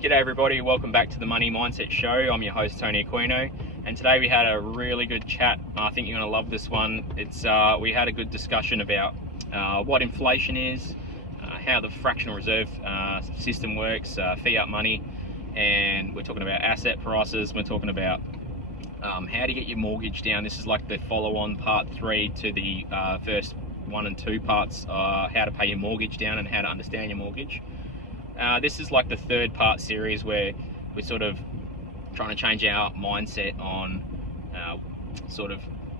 G'day everybody, welcome back to the Money Mindset Show. I'm your host Tony Aquino, and today we had a really good chat. I think you're going to love this one. We had a good discussion about what inflation is, how the fractional reserve system works, fiat money, and we're talking about asset prices. We're talking about how to get your mortgage down. This is like the follow-on part 3 to the first 1 and 2 parts, how to pay your mortgage down and how to understand your mortgage. This is like the third part series where we're sort of trying to change our mindset on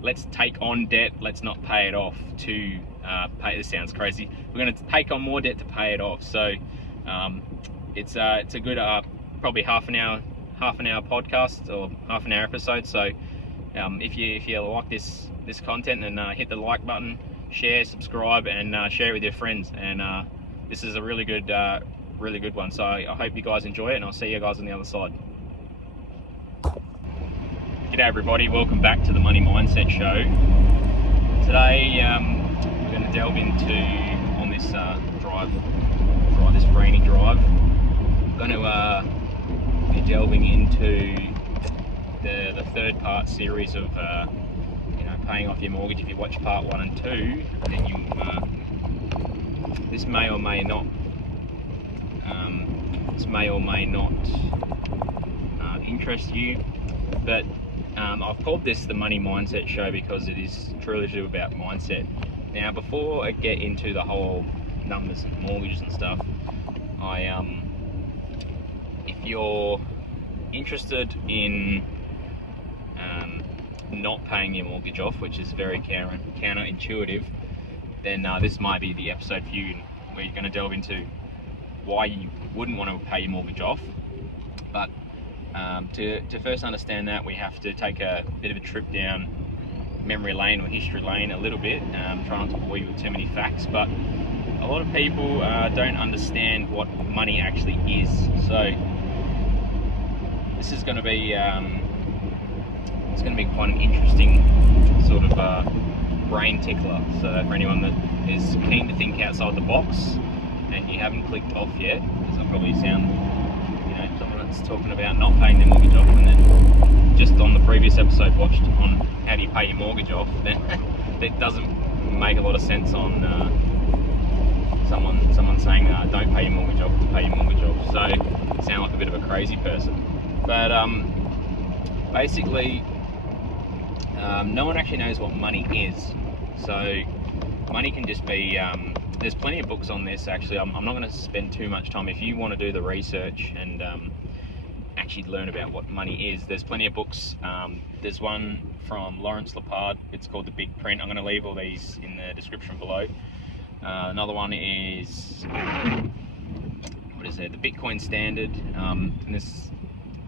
let's take on debt, let's not pay it off to pay. This sounds crazy. We're going to take on more debt to pay it off. So it's a good probably half an hour podcast or half an hour episode. So if you like this content, then hit the like button, share, subscribe, and share it with your friends. And this is a really good one. So I hope you guys enjoy it, and I'll see you guys on the other side. G'day everybody, welcome back to the Money Mindset Show. Today we're going to delve into, on this this rainy drive, I'm going to be delving into the third part series of paying off your mortgage. If you watch part 1 and 2, then this may or may not interest you, but I've called this the Money Mindset Show because it is truly to do about mindset. Now, before I get into the whole numbers and mortgages and stuff, if you're interested in not paying your mortgage off, which is very counterintuitive, then this might be the episode for you, where you're going to delve into why you wouldn't want to pay your mortgage off. But to first understand that, we have to take a bit of a trip down memory lane or history lane a little bit. Try not to bore you with too many facts, but a lot of people don't understand what money actually is. So this is going to be quite an interesting sort of brain tickler. So for anyone that is keen to think outside the box and you haven't clicked off yet, because I probably sound someone that's talking about not paying their mortgage off, and then just on the previous episode watched on how do you pay your mortgage off, then it doesn't make a lot of sense on someone saying don't pay your mortgage off to pay your mortgage off. So you sound like a bit of a crazy person. But basically no one actually knows what money is. So money can just be there's plenty of books on this. Actually, I'm not going to spend too much time. If you want to do the research and actually learn about what money is, there's plenty of books. There's one from Lawrence Lepard. It's called The Big Print. I'm going to leave all these in the description below. Another one is, The Bitcoin Standard. And this,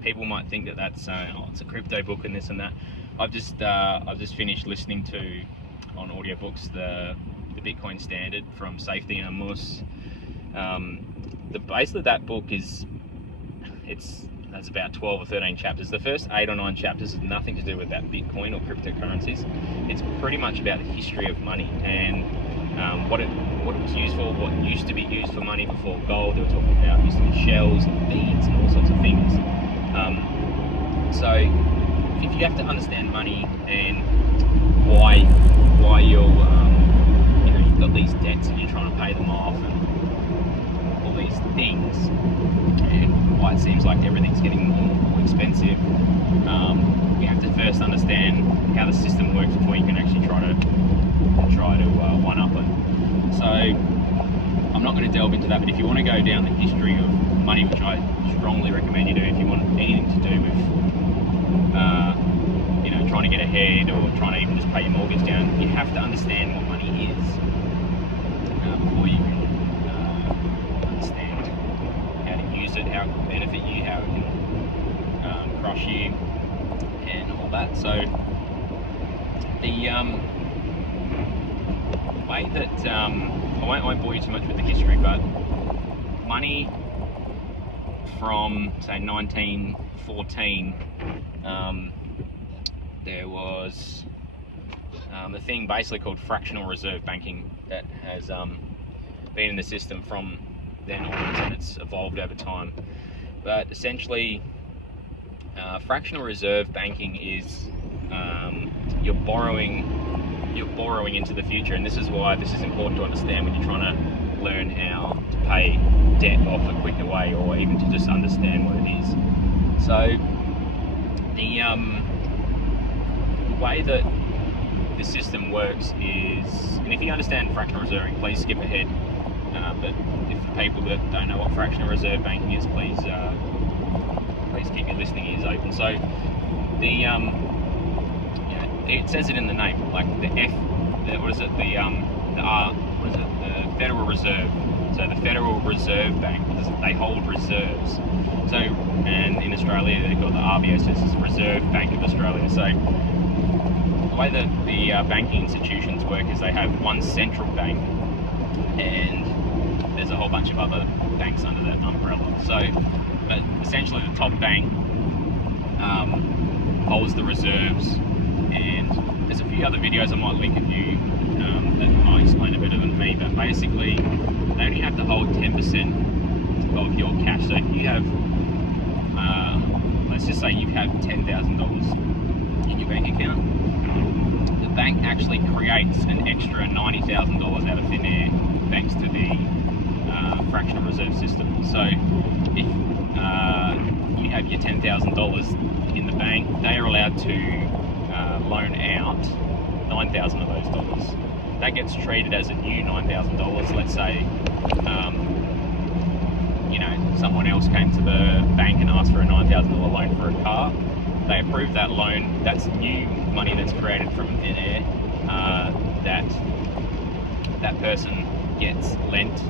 people might think that that's it's a crypto book and this and that. I've just finished listening to on audiobooks the Bitcoin Standard from Safety and Amos. The base of that book is that's about 12 or 13 chapters. The first 8 or 9 chapters has nothing to do with that Bitcoin or cryptocurrencies. It's pretty much about the history of money and what it was used for, what used to be used for money before gold. They were talking about used to be shells and beads and all sorts of things. So if you have to understand money and why you're you've got these debts and you're trying to pay them off and all these things, and why it seems like everything's getting more expensive, you have to first understand how the system works before you can actually try to one up it. So I'm not going to delve into that, but if you want to go down the history of money, which I strongly recommend you do, if you want anything to do with trying to get ahead or trying to even just pay your mortgage down, you have to understand what money is before you can understand how to use it, how it can benefit you, how it can crush you, and all that. So the way that I won't bore you too much with the history, but money from say 1914, there was the thing basically called fractional reserve banking that has been in the system from then onwards, and it's evolved over time. But essentially, fractional reserve banking is you're borrowing into the future, and this is why this is important to understand when you're trying to learn how to pay debt off a quicker way, or even to just understand what it is. So the way that the system works is, and if you understand fractional reserving, please skip ahead. But if people that don't know what fractional reserve banking is, please keep your listening ears open. So the it says it in the name, like the Federal Reserve. So the Federal Reserve Bank, they hold reserves. So, and in Australia they've got the RBA, so it's the Reserve Bank of Australia. So the way that the banking institutions work is they have one central bank, and there's a whole bunch of other banks under that umbrella. So, but essentially the top bank holds the reserves, and there's a few other videos I might link if you that might explain it better than me. But basically, they only have to hold 10% of your cash. So if you have, let's just say you have $10,000 in your bank account, the bank actually creates an extra $90,000 out of thin air, thanks to the fractional reserve system. So if you have your $10,000 in the bank, they are allowed to loan out $9,000 of those dollars. That gets treated as a new $9,000. Let's say someone else came to the bank and asked for a $9,000 loan for a car. They approve that loan. That's new money that's created from thin air that person gets lent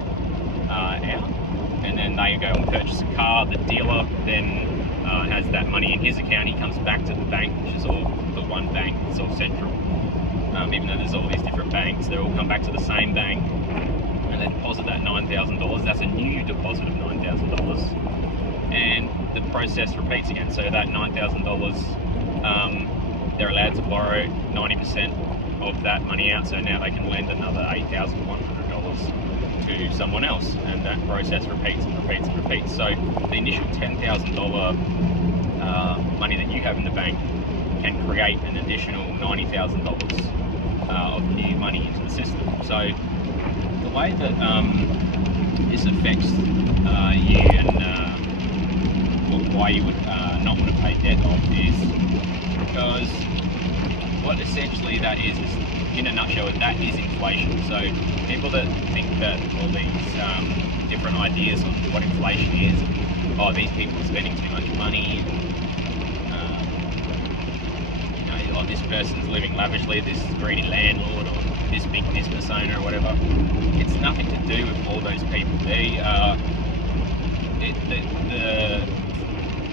out, and then they go and purchase a car. The dealer then has that money in his account. He comes back to the bank, which is all the one bank. It's all central. Even though there's all these different banks, they all come back to the same bank, and they deposit that $9,000. That's a new deposit of $9,000, and the process repeats again. So that $9,000, they're allowed to borrow 90% of that money out. So now they can lend another $8,100 to someone else, and that process repeats and repeats and repeats. So the initial $10,000 money that you have in the bank can create an additional $90,000 of new money into the system. So the way that this affects you and why you would not want to pay debt off is because what essentially that is in a nutshell, that is inflation. So people that think that all these different ideas on what inflation is, these people are spending too much money, this person's living lavishly, this greedy landlord, or this big business owner, or whatever. It's nothing to do with all those people. They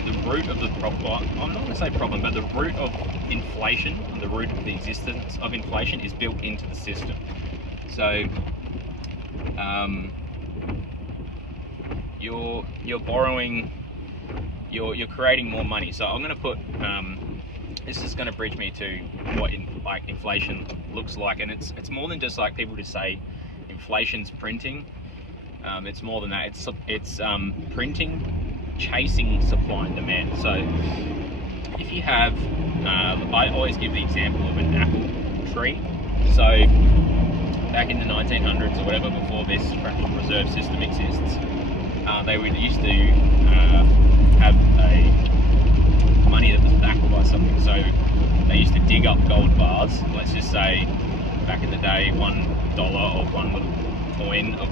the root of the problem, I'm not going to say problem, but the root of inflation, the root of the existence of inflation is built into the system. So you're borrowing, you're creating more money. So I'm going to put this is going to bridge me to what inflation looks like, and it's more than just like people just say inflation's printing. It's more than that. It's printing, chasing supply and demand. So if you have, I always give the example of an apple tree. So back in the 1900s or whatever, before this fractional reserve system exists, they would used to have a money that was backed by something. So they used to dig up gold bars. Let's just say back in the day, $1 or one little coin of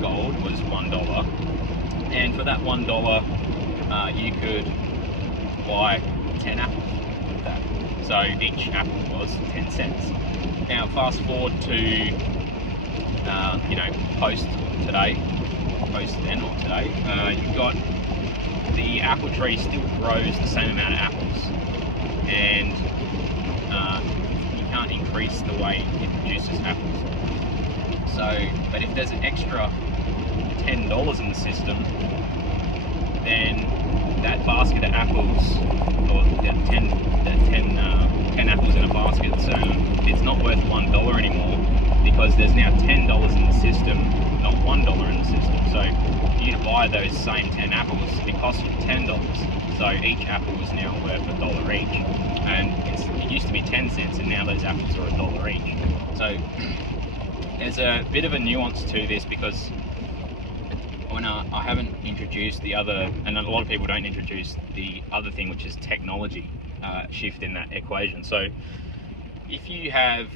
gold was $1, and for that $1 you could buy 10 apples with that. So each apple was 10 cents. Now fast forward to post then or today, you've got the apple tree still grows the same amount of apples, and you can't increase the way it produces apples. So, but if there's an extra $10 in the system, then that basket of apples, or 10 apples in a basket, so it's not worth $1 anymore, because there's now $10 in the system, not $1 in the system. So for you to buy buy those same 10 apples, it costs you $10. So each apple is now worth $1 each. And it used to be 10 cents, and now those apples are $1 each. So there's a bit of a nuance to this, because when I haven't introduced the other, and a lot of people don't introduce the other thing, which is technology shift in that equation. So if you have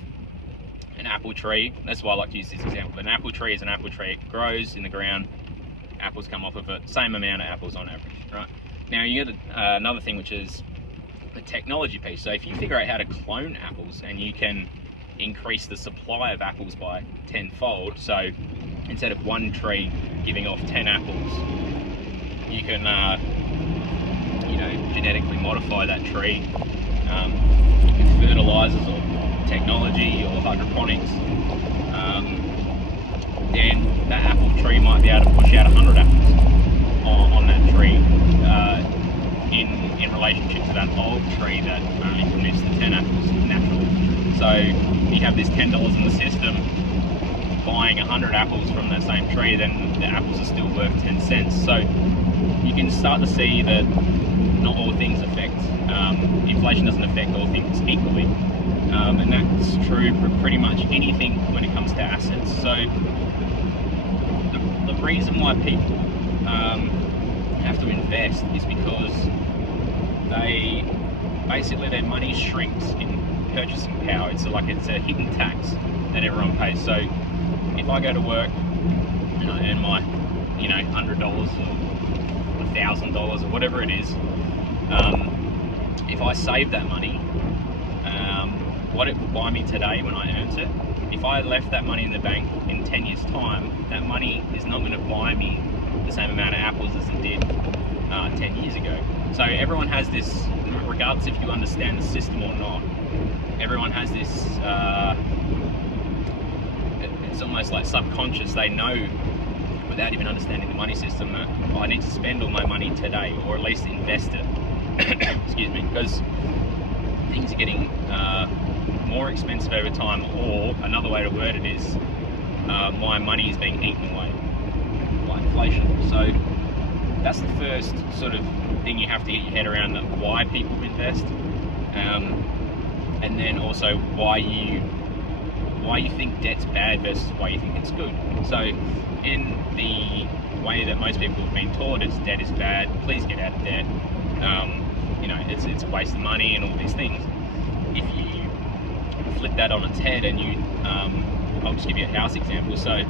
an apple tree, that's why I like to use this example. An apple tree is an apple tree. It grows in the ground, apples come off of it, same amount of apples on average, right? Now you get another thing, which is the technology piece. So if you figure out how to clone apples, and you can increase the supply of apples by 10-fold, so instead of one tree giving off 10 apples, you can genetically modify that tree with fertilizers or technology or hydroponics, then that apple tree might be able to push out 100 apples on that tree in relationship to that old tree that only produced the 10 apples naturally. So you have this $10 in the system, buying 100 apples from that same tree, then the apples are still worth 10 cents. So you can start to see that not all things affect, inflation doesn't affect all things equally. And that's true for pretty much anything when it comes to assets. So the reason why people have to invest is because their money shrinks in purchasing power. It's a hidden tax that everyone pays. So if I go to work and I earn my $100 or $1,000 or whatever it is, if I save that money, what it will buy me today when I earned it, if I left that money in the bank in 10 years time, that money is not going to buy me the same amount of apples as it did 10 years ago. So everyone has this, regardless if you understand the system or not, everyone has this, it's almost like subconscious. They know without even understanding the money system that I need to spend all my money today, or at least invest it. Excuse me, because things are getting more expensive over time, or another way to word it is my money is being eaten away by inflation. So that's the first sort of thing you have to get your head around, that why people invest, and then also why you think debt's bad versus why you think it's good. So in the way that most people have been taught is debt is bad, please get out of debt, it's a waste of money and all these things. If you flip that on its head and you, I'll just give you a house example. So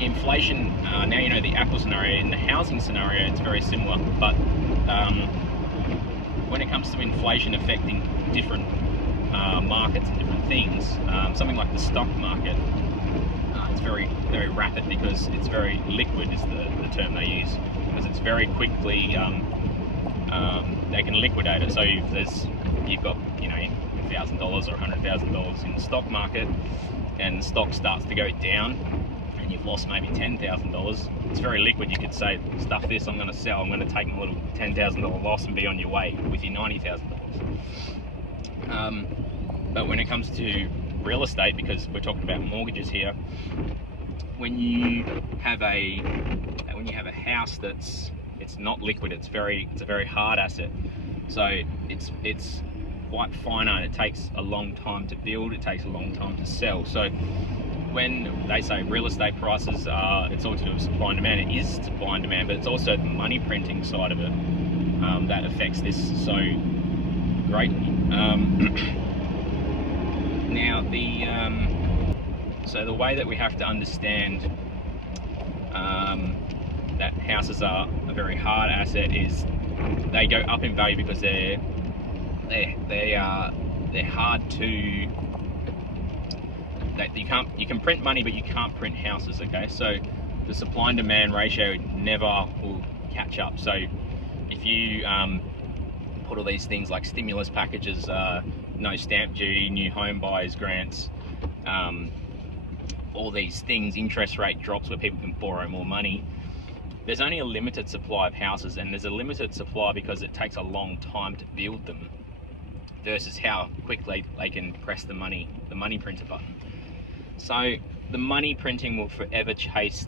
inflation, now you know the apple scenario. In the housing scenario, it's very similar, but when it comes to inflation affecting different markets and different things, something like the stock market, it's very, very rapid because it's very liquid is the term they use, because it's very quickly, they can liquidate it. So if you've got $1,000 or $100,000 in the stock market, and the stock starts to go down, and you've lost maybe $10,000, it's very liquid. You could say, stuff this, I'm going to sell, I'm going to take my little $10,000 loss and be on your way with your $90,000. But when it comes to real estate, because we're talking about mortgages here, when you have a house it's not liquid, it's a very hard asset. So it's quite finite. It takes a long time to build, it takes a long time to sell. So when they say real estate prices it's all to do with supply and demand, it is supply and demand, but it's also the money printing side of it that affects this so greatly. Now so the way that we have to understand that houses are a very hard asset is they go up in value because they're hard to, you can print money but you can't print houses. Okay, so the supply and demand ratio never will catch up. So if you put all these things like stimulus packages, no stamp duty, new home buyers grants, all these things, interest rate drops where people can borrow more money, there's only a limited supply of houses, and there's a limited supply because it takes a long time to build them versus how quickly they can press the money printer button. So the money printing will forever chase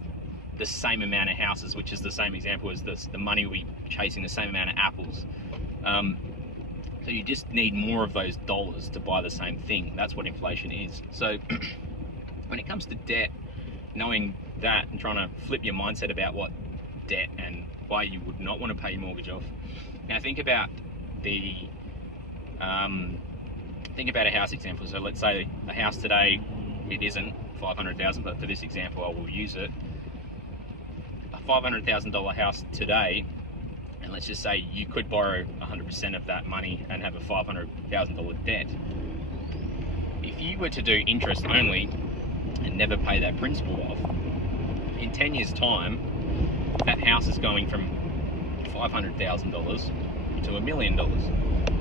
the same amount of houses, which is the same example as this. The money will be chasing the same amount of apples. So you just need more of those dollars to buy the same thing. That's what inflation is. So when it comes to debt, knowing that and trying to flip your mindset about what debt and why you would not want to pay your mortgage off. Now think about a house example. So let's say a house today, it isn't 500,000, but for this example I will use it. A $500,000 house today, and let's just say you could borrow 100% of that money and have a $500,000 debt. If you were to do interest only and never pay that principal off, in 10 years time, that house is going from $500,000 to $1 million.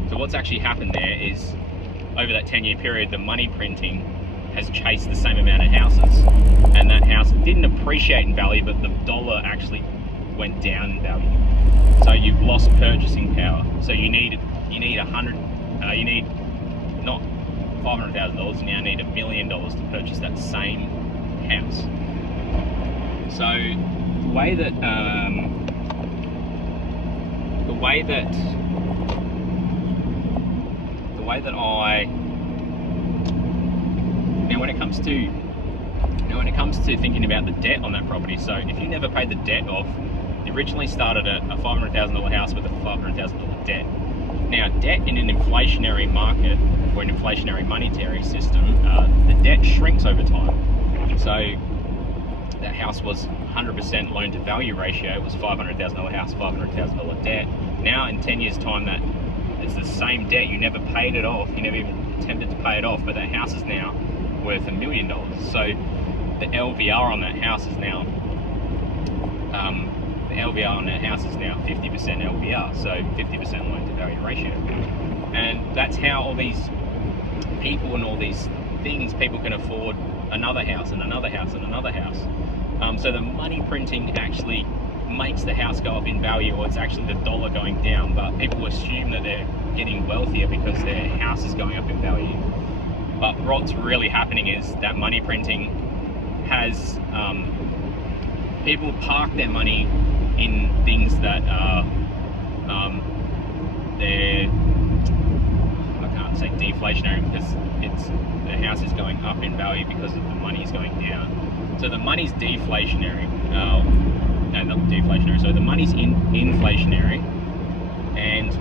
So what's actually happened there is, over that 10-year period, the money printing has chased the same amount of houses, and that house didn't appreciate in value, but the dollar actually went down in value. So you've lost purchasing power. So you need not $500,000, you now need $1 million to purchase that same house. So the way that I now when it comes to thinking about the debt on that property, so if you never paid the debt off, you originally started a $500,000 house with a $500,000 debt. Now, debt in an inflationary market or an inflationary monetary system, the debt shrinks over time. So that house was 100% loan to value ratio, it was $500,000 house, $500,000 debt. Now in 10 years time, that it's the same debt, you never paid it off, you never even attempted to pay it off, but that house is now worth $1 million. So the LVR on that house is now 50% LVR, so 50% loan to value ratio. And that's how all these people and all these things, people can afford another house and another house and another house. So the money printing actually makes the house go up in value, or it's actually the dollar going down, but people assume that they're getting wealthier because their house is going up in value. But what's really happening is that money printing has people park their money in things that are they're, I can't say deflationary, because the house is going up in value because of the money is going down. So the money's deflationary, no, not deflationary, so the money's inflationary, and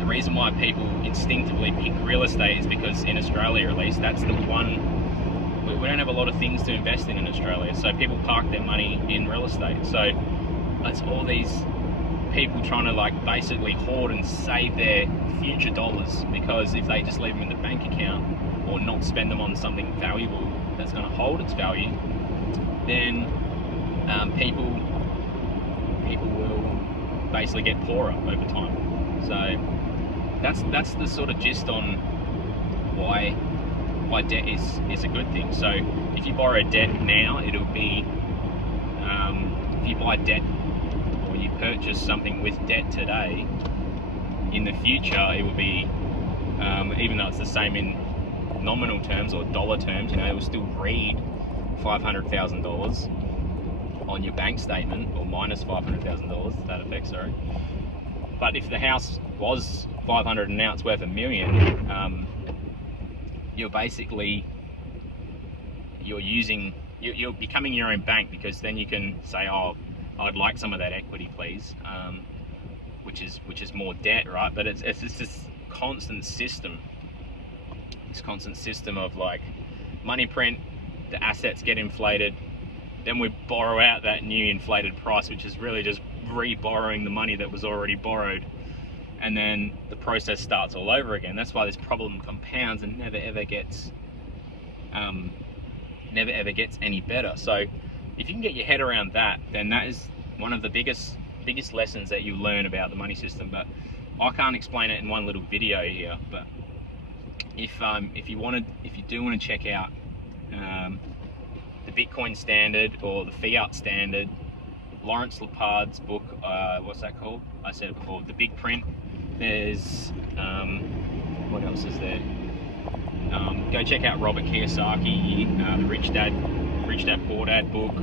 the reason why people instinctively pick real estate is because in Australia, at least, that's the one, we don't have a lot of things to invest in Australia, so people park their money in real estate. So it's all these people trying to basically hoard and save their future dollars, because if they just leave them in the bank account or not spend them on something valuable that's going to hold its value, then people will basically get poorer over time. So that's the sort of gist on why debt is a good thing. So if you borrow debt now, it'll be if you buy debt or you purchase something with debt today, in the future it will be even though it's the same in nominal terms or dollar terms, it will still read $500,000 on your bank statement, or minus $500,000 to that effect, sorry. But if the house was 500 and now it's worth $1 million, you're becoming your own bank, because then you can say, oh, I'd like some of that equity, please, which is more debt, right? But it's this constant system. This constant system of money print, the assets get inflated, then we borrow out that new inflated price, which is really just re-borrowing the money that was already borrowed, and then the process starts all over again. That's why this problem compounds and never ever gets any better. So if you can get your head around that, then that is one of the biggest lessons that you learn about the money system. But I can't explain it in one little video here. But if you do want to check out the Bitcoin Standard or the Fiat Standard, Lawrence Lepard's book, what's that called? I said it before, The Big Print. There's what else is there? Go check out Robert Kiyosaki, the Rich Dad Poor Dad book.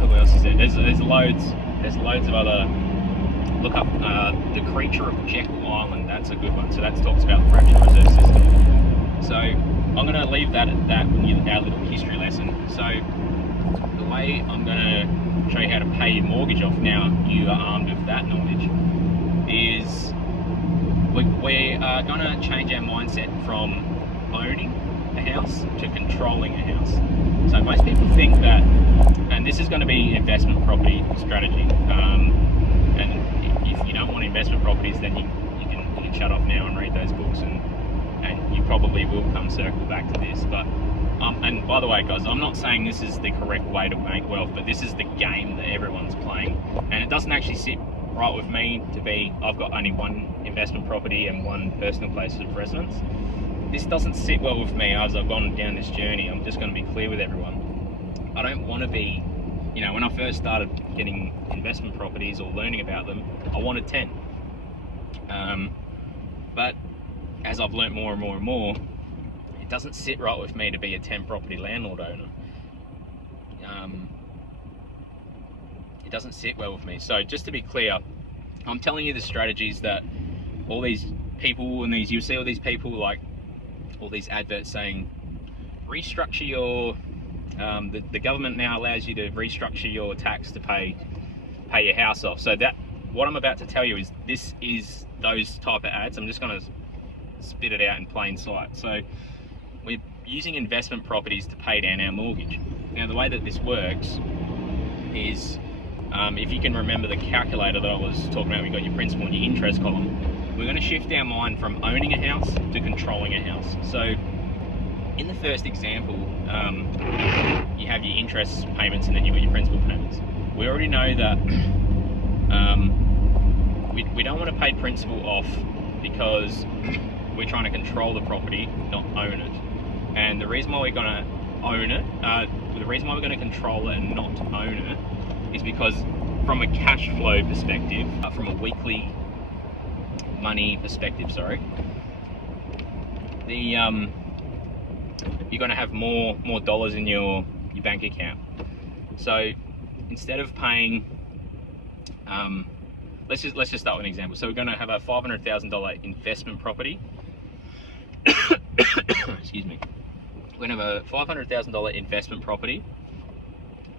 What else is there? There's loads of other. Look up The Creature of Jekyll Island. That's a good one. So that talks about the fractional reserve system. So I'm going to leave that at that with our little history lesson. So the way I'm going to show you how to pay your mortgage off now you are armed with that knowledge is we are going to change our mindset from owning a house to controlling a house. So most people think that, and this is going to be investment property strategy, and if you don't want investment properties, then you can shut off now and read those books, and you probably will come circle back to this. But and by the way, guys, I'm not saying this is the correct way to make wealth, but this is the game that everyone's playing, and it doesn't actually sit right with me to be. I've got only one investment property and one personal place of residence. This doesn't sit well with me as I've gone down this journey. I'm just going to be clear with everyone. I don't want to be, when I first started getting investment properties or learning about them, I wanted 10. But as I've learnt more and more and more, it doesn't sit right with me to be a 10 property landlord owner. It doesn't sit well with me. So just to be clear, I'm telling you the strategies that all these people and you see all these people, like all these adverts saying restructure your the government now allows you to restructure your tax to pay your house off. So that what I'm about to tell you is those type of ads. I'm just going to spit it out in plain sight. So we're using investment properties to pay down our mortgage. Now the way that this works is if you can remember the calculator that I was talking about, we've got your principal and your interest column. We're going to shift our mind from owning a house to controlling a house. So in the first example, you have your interest payments and then you've got your principal payments. We already know that we don't want to pay principal off because we're trying to control the property, not own it. And the reason why we're going to own it, the reason why we're going to control it and not own it is because from a cash flow perspective, from a weekly money perspective, you're going to have more dollars in your bank account. So instead of paying, let's just start with an example. So we're going to have a $500,000 investment property. Excuse me. We're going to have a $500,000 investment property,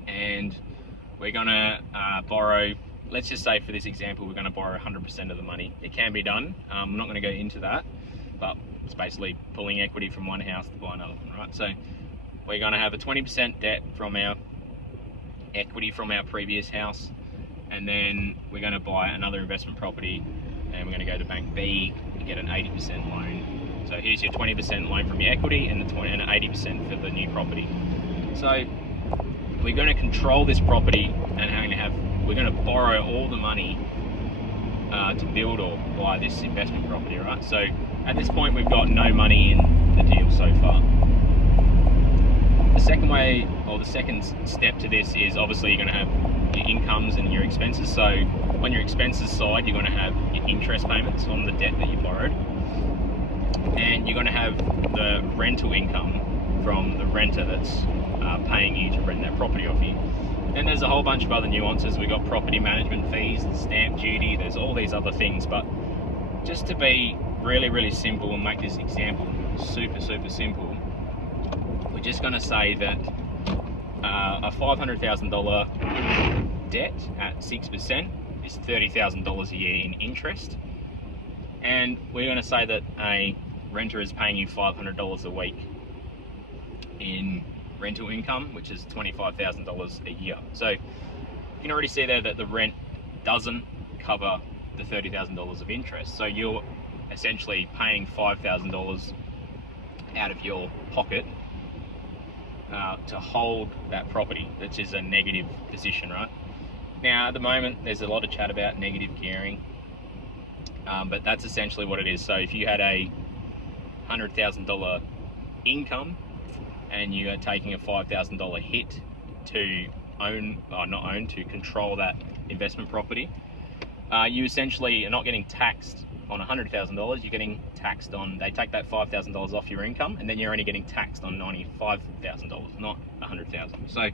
and we're going to borrow. Let's just say for this example, we're going to borrow 100% of the money. It can be done. I'm not going to go into that, but it's basically pulling equity from one house to buy another one, right? So we're going to have a 20% debt from our equity from our previous house, and then we're going to buy another investment property, and we're going to go to bank B and get an 80% loan. So here's your 20% loan from your equity and the 80% for the new property. So we're going to control this property and we're going to borrow all the money to build or buy this investment property, right? So at this point, we've got no money in the deal so far. The second way, or the second step to this is obviously you're going to have your incomes and your expenses. So on your expenses side, you're going to have your interest payments on the debt that you borrowed, and you're going to have the rental income from the renter that's paying you to rent that property off you. Then there's a whole bunch of other nuances. We've got property management fees, stamp duty, there's all these other things. But just to be really, really simple and make this example super, super simple, we're just going to say that a $500,000 debt at 6% is $30,000 a year in interest. And we're going to say that a renter is paying you $500 a week in rental income, which is $25,000 a year. So you can already see there that the rent doesn't cover the $30,000 of interest. So you're essentially paying $5,000 out of your pocket to hold that property, which is a negative position, right? Now, at the moment, there's a lot of chat about negative gearing, but that's essentially what it is. So if you had a $100,000 income and you are taking a $5,000 hit to to control that investment property, you essentially are not getting taxed on $100,000. You're getting taxed on, they take that $5,000 off your income, and then you're only getting taxed on $95,000, not $100,000. So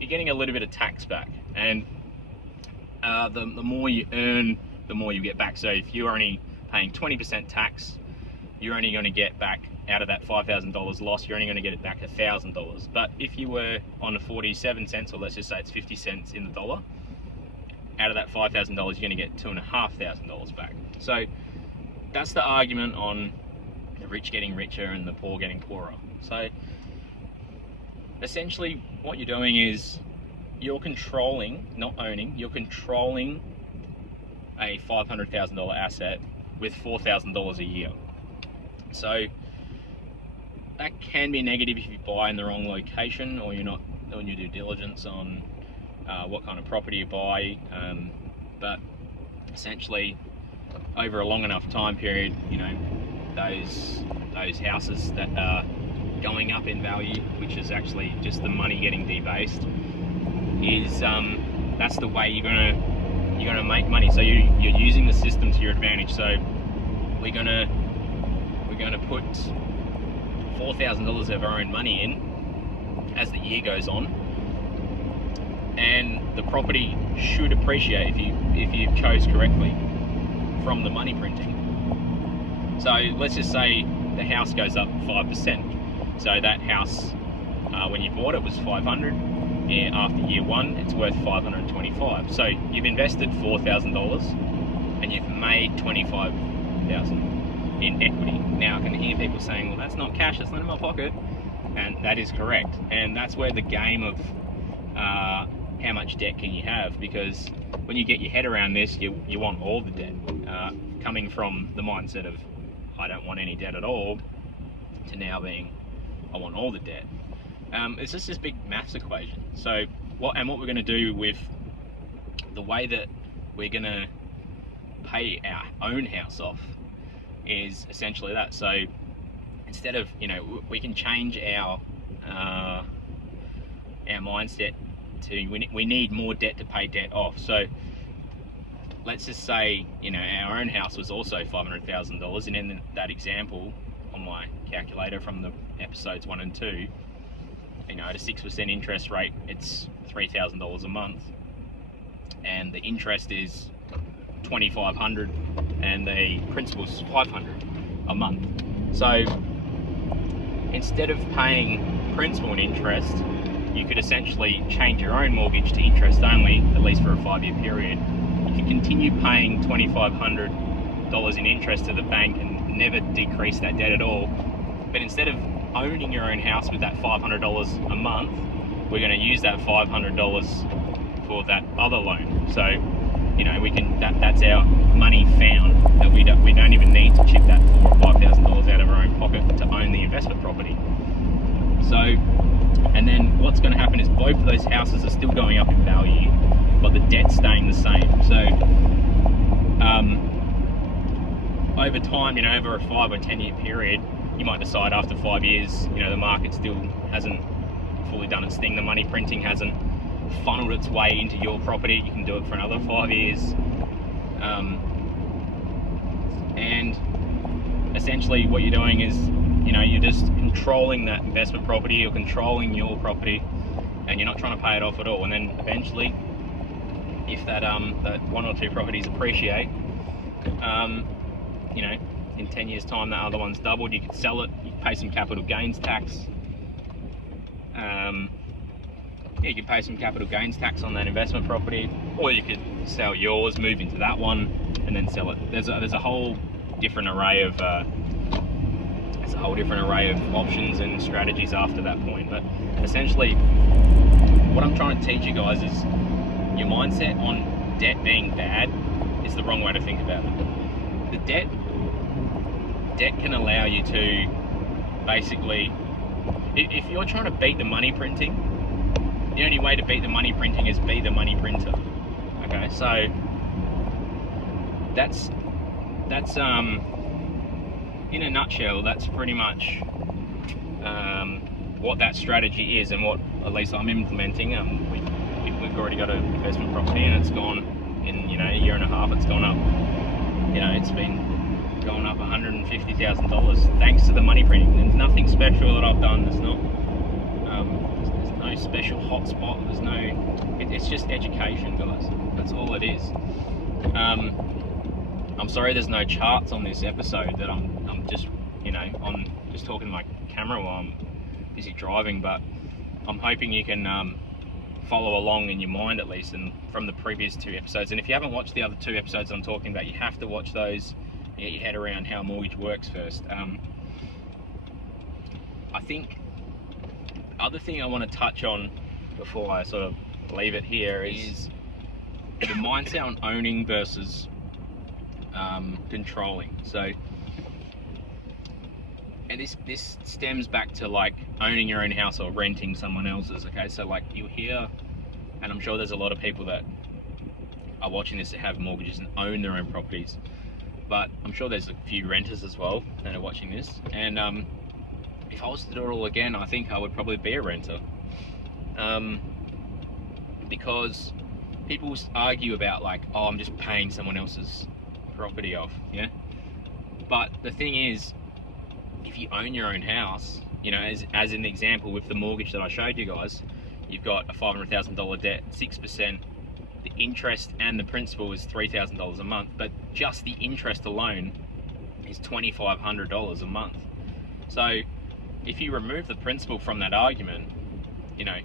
you're getting a little bit of tax back, and the more you earn, the more you get back. So if you're only paying 20% tax, you're only going to get back out of that $5,000 loss, you're only going to get it back $1,000. But if you were on a 47 cents, or let's just say it's 50 cents in the dollar, out of that $5,000, you're going to get $2,500 back. So that's the argument on the rich getting richer and the poor getting poorer. So essentially what you're doing is you're controlling, not owning, you're controlling a $500,000 asset with $4,000 a year. So that can be negative if you buy in the wrong location, or you're not doing your due diligence on what kind of property you buy. But essentially, over a long enough time period, you know, those houses that are going up in value, which is actually just the money getting debased, is that's the way you're gonna make money. So you're using the system to your advantage. So we're gonna put $4,000 of our own money in as the year goes on, and the property should appreciate if you chose correctly from the money printing. So let's just say the house goes up 5%. So that house, when you bought it, was 500. After year one, it's worth 525. So you've invested $4,000 and you've made $25,000 in equity. Now I can hear people saying, well, that's not cash, that's not in my pocket, and that is correct. And that's where the game of how much debt can you have, because when you get your head around this, you want all the debt. Coming from the mindset of I don't want any debt at all, to now being I want all the debt. It's just this big maths equation. So what we're going to do with the way that we're going to pay our own house off is essentially that. So instead of, you know, we can change our mindset to we need more debt to pay debt off. So let's just say, you know, our own house was also $500,000, and in that example on my calculator from the episodes 1 and 2, you know, at a 6% interest rate, it's $3,000 a month, and the interest is $2,500 and the principal's $500 a month. So instead of paying principal and interest, you could essentially change your own mortgage to interest only, at least for a 5-year period. You could continue paying $2,500 in interest to the bank and never decrease that debt at all. But instead of owning your own house with that $500 a month, we're going to use that $500 for that other loan. So, you know, we can that's our money found, that we don't even need to chip that $4,000 or $5,000 out of our own pocket to own the investment property. So, and then what's going to happen is both of those houses are still going up in value, but the debt's staying the same. So over time, you know, over a 5 or 10 year period, you might decide after 5 years, you know, the market still hasn't fully done its thing, the money printing hasn't funneled its way into your property, you can do it for another 5 years. And essentially what you're doing is, you know, you're just controlling that investment property, you're controlling your property, and you're not trying to pay it off at all. And then eventually, if that 1 or 2 properties appreciate, you know, in 10 years time that other one's doubled, you could sell it, you could pay some capital gains tax. You could pay some capital gains tax on that investment property, or you could sell yours, move into that one, and then sell it. There's a whole different array of options and strategies after that point. But essentially, what I'm trying to teach you guys is your mindset on debt being bad is the wrong way to think about it. The debt can allow you to basically, if you're trying to beat the money printing, the only way to beat the money printing is be the money printer. Okay, so that's in a nutshell, that's pretty much what that strategy is, and what at least I'm implementing. We've already got an investment property, and it's gone in, you know, a year and a half. It's gone up, you know, it's been going up $150,000 thanks to the money printing. There's nothing special that I've done. There's no special hotspot. There's no. It's just education, guys. That's all it is. I'm sorry, there's no charts on this episode. That I'm just, you know, on just talking to my camera while I'm busy driving. But I'm hoping you can follow along in your mind at least, and from the previous 2 episodes. And if you haven't watched the other 2 episodes I'm talking about, you have to watch those. Get your head around how mortgage works first. I think the other thing I want to touch on before I sort of leave it here is the mindset on owning versus controlling. So, and this stems back to like owning your own house or renting someone else's. Okay, so like you hear, and I'm sure there's a lot of people that are watching this that have mortgages and own their own properties, but I'm sure there's a few renters as well that are watching this. And if I was to do it all again, I think I would probably be a renter, because people argue about like, oh, I'm just paying someone else's property off, yeah. But the thing is, if you own your own house, you know, as in the example with the mortgage that I showed you guys, you've got a $500,000 debt, 6%. The interest and the principal is $3,000 a month, but just the interest alone is $2,500 a month. So if you remove the principal from that argument, you know,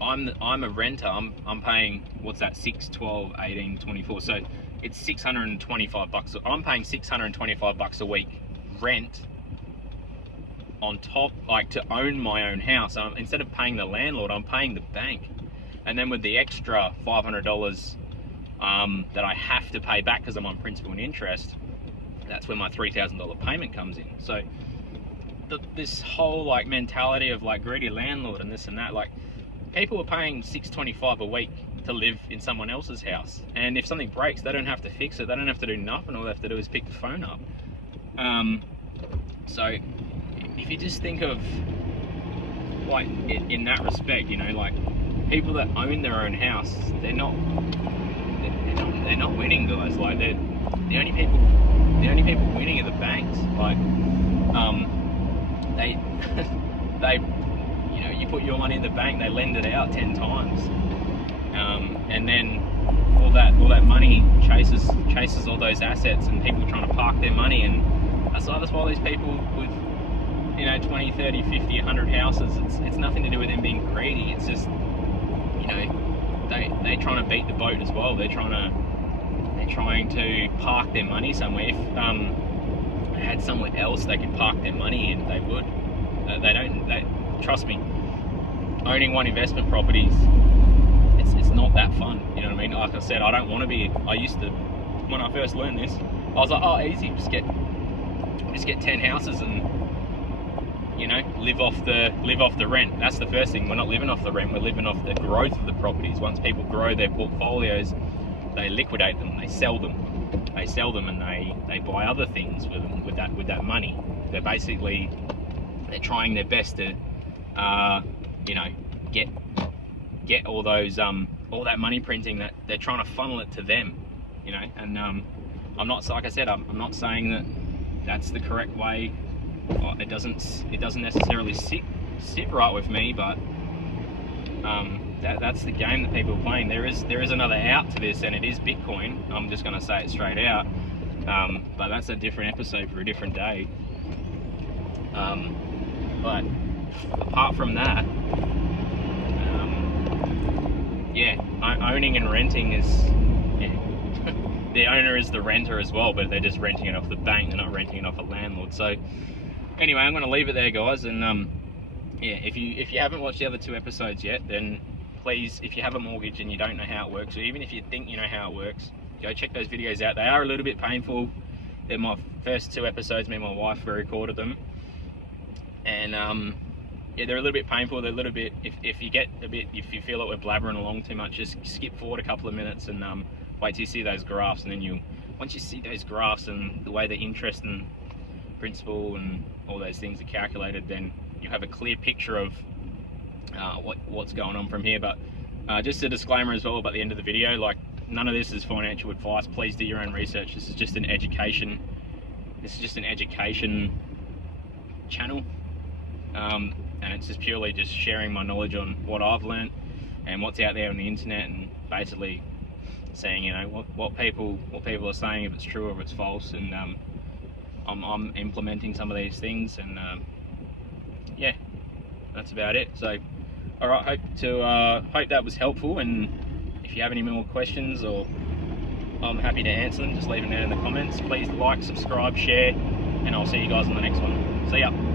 I'm a renter. I'm paying, what's that, 6, 12, 18, 24. So it's $625. I'm paying $625 a week rent on top, like to own my own house. Instead of paying the landlord, I'm paying the bank. And then with the extra $500 that I have to pay back because I'm on principal and interest, that's where my $3,000 payment comes in. So this whole like mentality of like greedy landlord and this and that, like people are paying $625 a week to live in someone else's house, and if something breaks, they don't have to fix it. They don't have to do nothing. All they have to do is pick the phone up. So if you just think of like in that respect, you know, like people that own their own house, they're not winning, guys. Like they're the only people winning are the banks. Like they you know, you put your money in the bank, they lend it out 10 times, and then all that money chases all those assets and people trying to park their money. And that's why these people with, you know, 20, 30, 50, 100 houses, it's nothing to do with them being greedy. It's just, you know, they're trying to beat the boat as well. They're trying to park their money somewhere. If they had somewhere else they could park their money in, they would. Trust me, owning one investment property, it's not that fun. You know what I mean? Like I said, I don't want to be. I used to, when I first learned this, I was like, oh, easy, just get 10 houses and, you know, live off the rent. That's the first thing. We're not living off the rent. We're living off the growth of the properties. Once people grow their portfolios, they liquidate them. They sell them, and they buy other things with that money. They're trying their best to, you know, get all those all that money printing, that they're trying to funnel it to them, you know. And I'm not, like I said, I'm not saying that that's the correct way. It doesn't necessarily sit right with me, but that's the game that people are playing. There is another out to this, and it is Bitcoin. I'm just going to say it straight out, but that's a different episode for a different day. But apart from that, yeah, owning and renting is, yeah, the owner is the renter as well, but they're just renting it off the bank. They're not renting it off a landlord. So anyway, I'm going to leave it there, guys. And yeah, if you haven't watched the other 2 episodes yet, then please, if you have a mortgage and you don't know how it works, or even if you think you know how it works, go check those videos out. They are a little bit painful. They're my first 2 episodes. Me and my wife recorded them, and yeah, they're a little bit painful. They're a little bit, if you feel that we're blabbering along too much, just skip forward a couple of minutes and wait till you see those graphs. And then once you see those graphs and the way the interest and principal and all those things are calculated, then you have a clear picture of what's going on from here. But just a disclaimer as well about the end of the video, like, none of this is financial advice. Please do your own research. This is just an education. This is just an education channel. and it's just purely just sharing my knowledge on what I've learned and what's out there on the internet, and basically seeing, you know, what people are saying, if it's true or if it's false, and I'm implementing some of these things, and yeah, that's about it. So, all right, hope that was helpful, and if you have any more questions, or I'm happy to answer them, just leave them down in the comments. Please like, subscribe, share, and I'll see you guys on the next one. See ya.